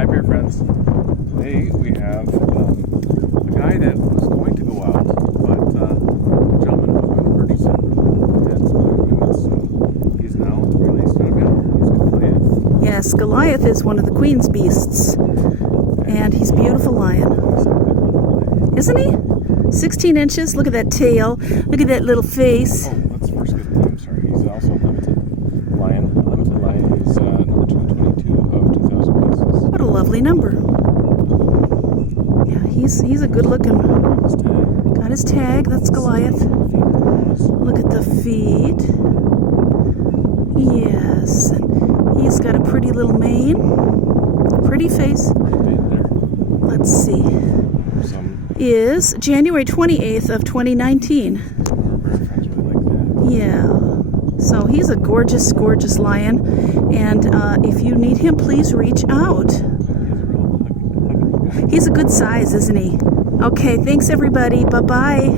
Hi, bear friends. Today we have a guy that was going to go out, but a gentleman was going to purchase it. And so he's now released on available. He's Goliath. Yes, Goliath is one of the Queen's beasts. And he's a beautiful lion. Isn't he? 16 inches. Look at that tail. Look at that little face. Oh, let's first get the name. Sorry. He's also a limited lion. A limited lion is number 222 of 2,000 pieces. What a lovely number. Yeah, he's a good looking. Got his tag. That's Goliath. Look at the feet. Yes. And he's got a pretty little mane. A pretty face. Let's see. Is January 28th of 2019. Yeah. So he's a gorgeous, gorgeous lion. And if you need him, please reach out. He's a good size, isn't he? Okay, thanks everybody. Bye-bye.